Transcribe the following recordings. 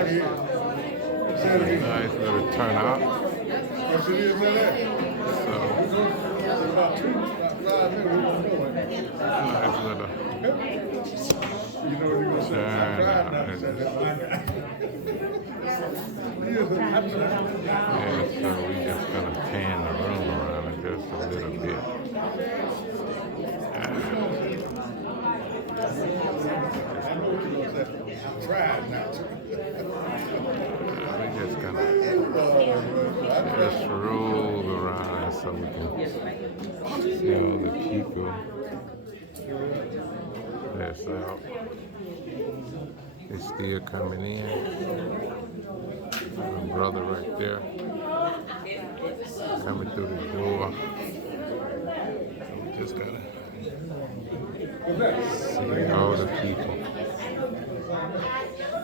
Nice little turnout. So, nice little yeah, so we just gonna pan the room around it just a little bit. We just gonna just roll around so we can see all the people that's out. It's still coming in. My brother right there coming through the door. We just gotta see all the people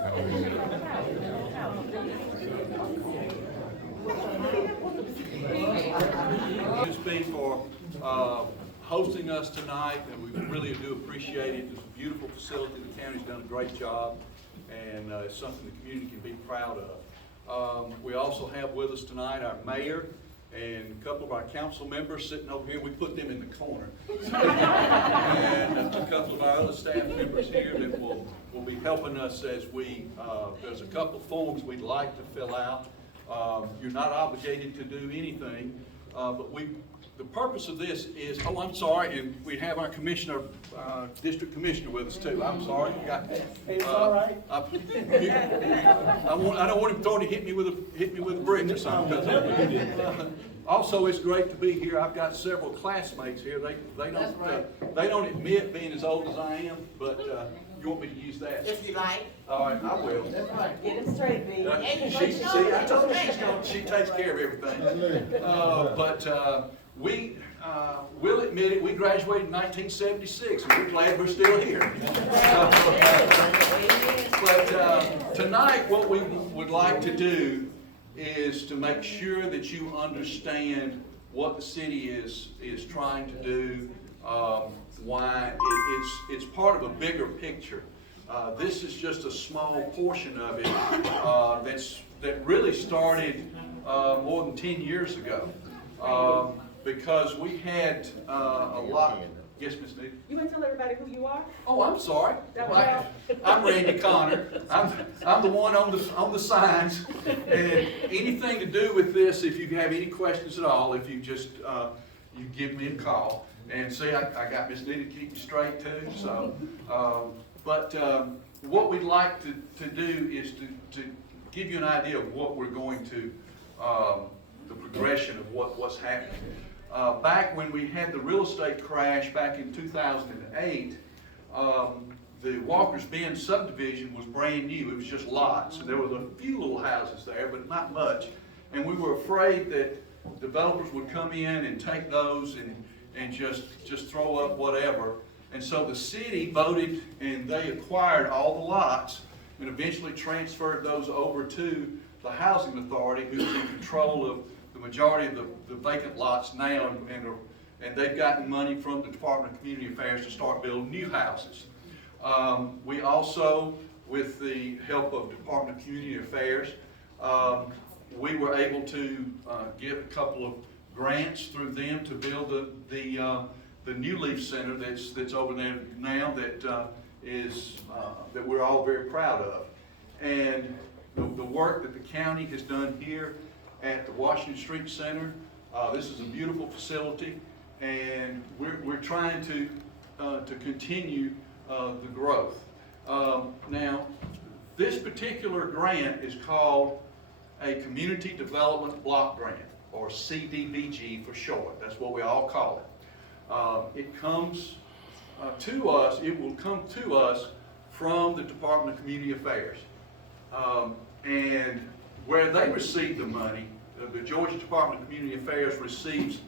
coming in. Just be for hosting us tonight, and we really do appreciate it. It's a beautiful facility. The county's done a great job, and it's something the community can be proud of. We also have with us tonight our mayor and a couple of our council members sitting over here. We put them in the corner. And a couple of our other staff members here that will be helping us as we, there's a couple of forms we'd like to fill out. You're not obligated to do anything, but the purpose of this is, oh, I'm sorry, and we have our commissioner, district commissioner with us too. I'm sorry. It's all right. I don't want him to hit me with a brick or something. Also, it's great to be here. I've got several classmates here. They don't admit being as old as I am, but you want me to use that? If you like. All right, I will. That's right. Get it straight, B. See, I told her she takes care of everything. We will admit it, we graduated in 1976, and we're glad we're still here. But tonight, what we would like to do is to make sure that you understand what the city is trying to do, why it's part of a bigger picture. This is just a small portion of it that really started more than 10 years ago. Because we had a lot. Yes, Ms. Nick? You want to tell everybody who you are? Oh, I'm sorry. I'm Randy Connor. I'm the one on the signs. And anything to do with this, if you have any questions at all, if you just you give me a call. And see, I got Ms. Nick to keep you straight too. So, what we'd like to do is to give you an idea of what we're going to, the progression of what's happening. Back when we had the real estate crash back in 2008, the Walker's Bend subdivision was brand new. It was just lots, and there was a few little houses there, but not much. And we were afraid that developers would come in and take those and just throw up whatever. And so the city voted, and they acquired all the lots, and eventually transferred those over to the housing authority, who's in control of the majority of the vacant lots now, and they've gotten money from the Department of Community Affairs to start building new houses. We also, with the help of Department of Community Affairs, we were able to get a couple of grants through them to build the New Leaf Center that's over there now that that we're all very proud of. And the work that the county has done here at the Washington Street Center. This is a beautiful facility, and we're trying to continue the growth. Now, this particular grant is called a Community Development Block Grant, or CDBG for short. That's what we all call it. It comes to us. It will come to us from the Department of Community Affairs, and where they receive the money. The Georgia Department of Community Affairs receives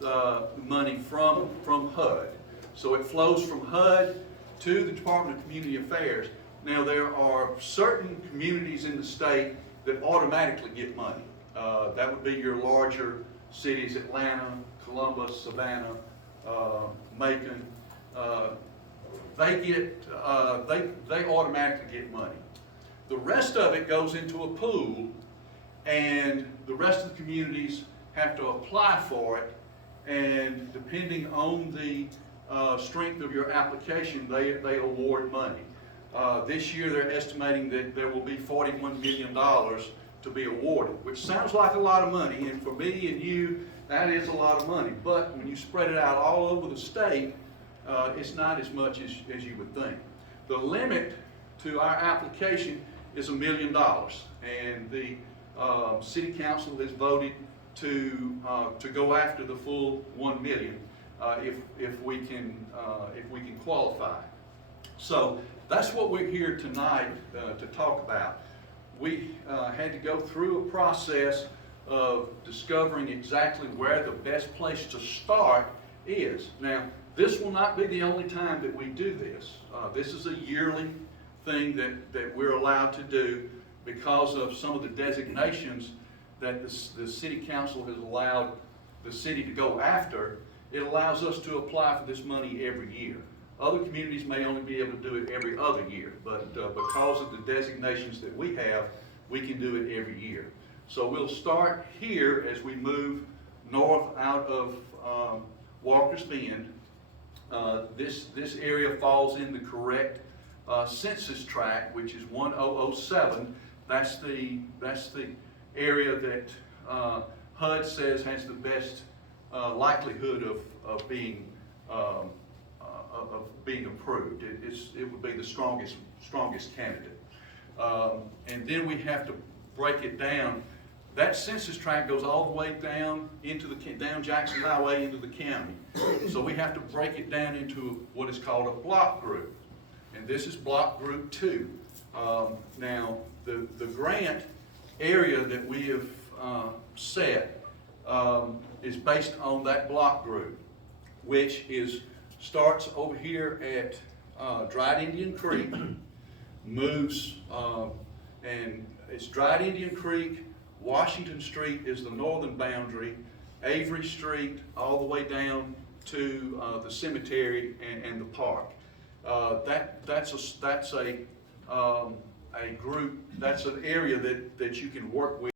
the money from HUD. So it flows from HUD to the Department of Community Affairs. Now there are certain communities in the state that automatically get money. That would be your larger cities, Atlanta, Columbus, Savannah, Macon. They automatically get money. The rest of it goes into a pool, and the rest of the communities have to apply for it, and depending on the strength of your application, they award money. This year they're estimating that there will be $41 million to be awarded, which sounds like a lot of money, and for me and you, that is a lot of money. But when you spread it out all over the state, it's not as much as you would think. The limit to our application is $1 million, and the City Council has voted to go after the full $1 million if we can qualify. So that's what we're here tonight to talk about. We had to go through a process of discovering exactly where the best place to start is. Now, this will not be the only time that we do this. This is a yearly thing that we're allowed to do because of some of the designations that the City Council has allowed the city to go after. It allows us to apply for this money every year. Other communities may only be able to do it every other year, but because of the designations that we have, we can do it every year. So we'll start here as we move north out of Walker's Bend. This area falls in the correct census tract, which is 1007. That's the area that HUD says has the best likelihood of being approved. It would be the strongest candidate. And then we have to break it down. That census tract goes all the way down down Jackson Highway into the county. So we have to break it down into what is called a block group. And this is block group 2. Now, the grant area that we have set is based on that block group, which starts over here at Dried Indian Creek, moves, and it's Dried Indian Creek. Washington Street is the northern boundary, Avery Street all the way down to the cemetery and the park. That's a group, that's an area that you can work with.